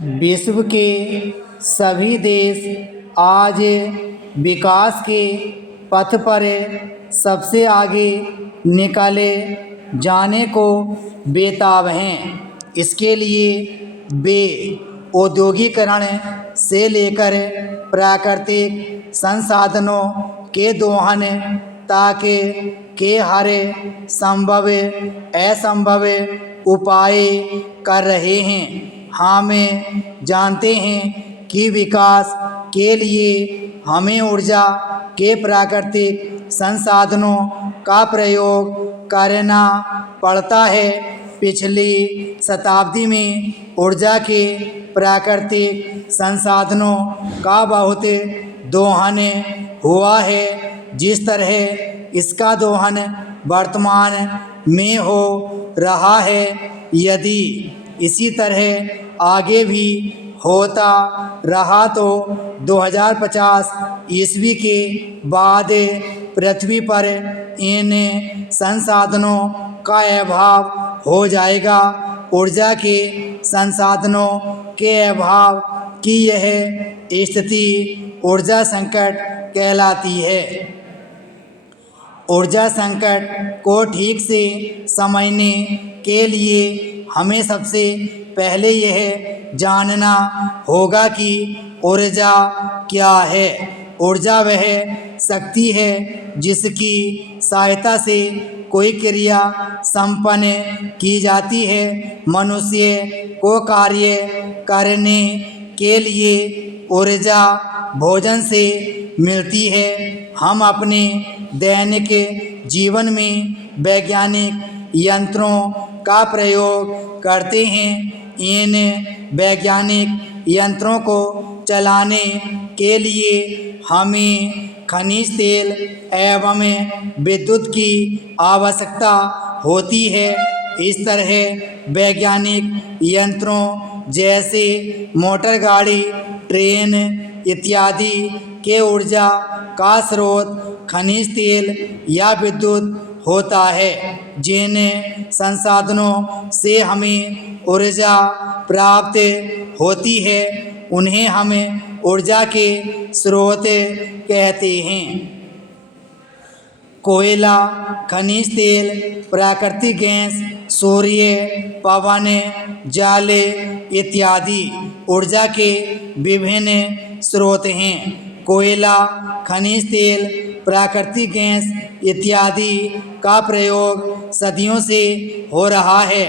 विश्व के सभी देश आज विकास के पथ पर सबसे आगे निकाले जाने को बेताब हैं। इसके लिए वे औद्योगिकरण से लेकर प्राकृतिक संसाधनों के दोहन तक के हर संभव असंभव उपाय कर रहे हैं। हम जानते हैं कि विकास के लिए हमें ऊर्जा के प्राकृतिक संसाधनों का प्रयोग करना पड़ता है। पिछली शताब्दी में ऊर्जा के प्राकृतिक संसाधनों का बहुत दोहन हुआ है। जिस तरह इसका दोहन वर्तमान में हो रहा है, यदि इसी तरह आगे भी होता रहा तो 2050 ईस्वी के बाद पृथ्वी पर इन संसाधनों का अभाव हो जाएगा। ऊर्जा के संसाधनों के अभाव की यह स्थिति ऊर्जा संकट कहलाती है। ऊर्जा संकट को ठीक से समझने के लिए हमें सबसे पहले यह जानना होगा कि ऊर्जा क्या है। ऊर्जा वह शक्ति है जिसकी सहायता से कोई क्रिया संपन्न की जाती है। मनुष्य को कार्य करने के लिए ऊर्जा भोजन से मिलती है। हम अपने दैनिक जीवन में वैज्ञानिक यंत्रों का प्रयोग करते हैं। इन वैज्ञानिक यंत्रों को चलाने के लिए हमें खनिज तेल एवं विद्युत की आवश्यकता होती है। इस तरह वैज्ञानिक यंत्रों जैसे मोटर गाड़ी, ट्रेन इत्यादि के ऊर्जा का स्रोत खनिज तेल या विद्युत होता है। जिन संसाधनों से हमें ऊर्जा प्राप्त होती है उन्हें हमें ऊर्जा के स्रोत कहते हैं। कोयला, खनिज तेल, प्राकृतिक गैस, सूर्य, पवन, जल इत्यादि ऊर्जा के विभिन्न स्रोत हैं। कोयला, खनिज तेल, प्राकृतिक गैस इत्यादि का प्रयोग सदियों से हो रहा है।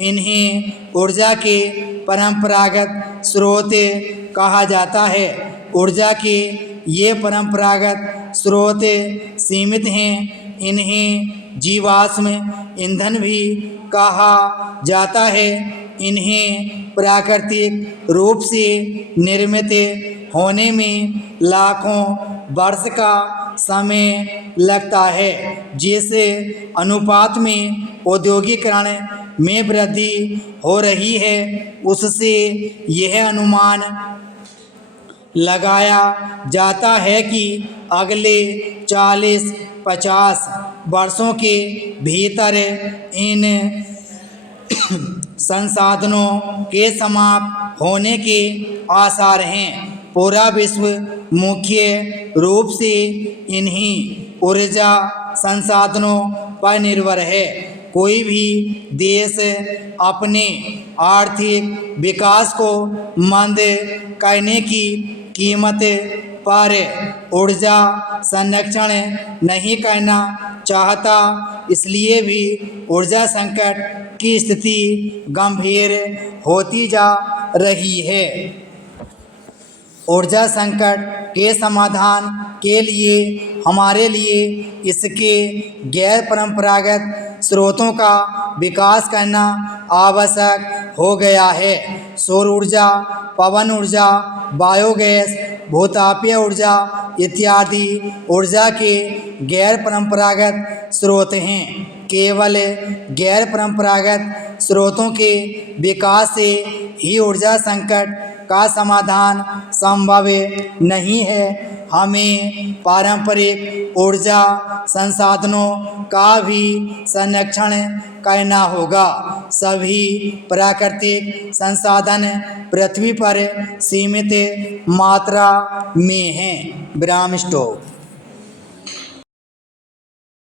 इन्हें ऊर्जा के परंपरागत स्रोत कहा जाता है। ऊर्जा के ये परंपरागत स्रोत सीमित हैं। इन्हें जीवाश्म ईंधन भी कहा जाता है। इन्हें प्राकृतिक रूप से निर्मित होने में लाखों वर्ष का समय लगता है। जिस अनुपात में औद्योगिकरण में वृद्धि हो रही है, उससे यह अनुमान लगाया जाता है कि अगले 40-50 वर्षों के भीतर इन संसाधनों के समाप्त होने के आसार हैं। पूरा विश्व मुख्य रूप से इन्हीं ऊर्जा संसाधनों पर निर्भर है। कोई भी देश अपने आर्थिक विकास को मंद करने की कीमत पर ऊर्जा संरक्षण नहीं करना चाहता। इसलिए भी ऊर्जा संकट की स्थिति गंभीर होती जा रही है। ऊर्जा संकट के समाधान के लिए हमारे लिए इसके गैर परंपरागत स्रोतों का विकास करना आवश्यक हो गया है। सौर ऊर्जा, पवन ऊर्जा, बायोगैस, भूतापीय ऊर्जा इत्यादि ऊर्जा के गैर परंपरागत स्रोत हैं। केवल गैर परंपरागत स्रोतों के विकास से ही ऊर्जा संकट का समाधान संभव नहीं है। हमें पारंपरिक ऊर्जा संसाधनों का भी संरक्षण करना होगा। सभी प्राकृतिक संसाधन पृथ्वी पर सीमित मात्रा में हैं। विराम स्टॉप।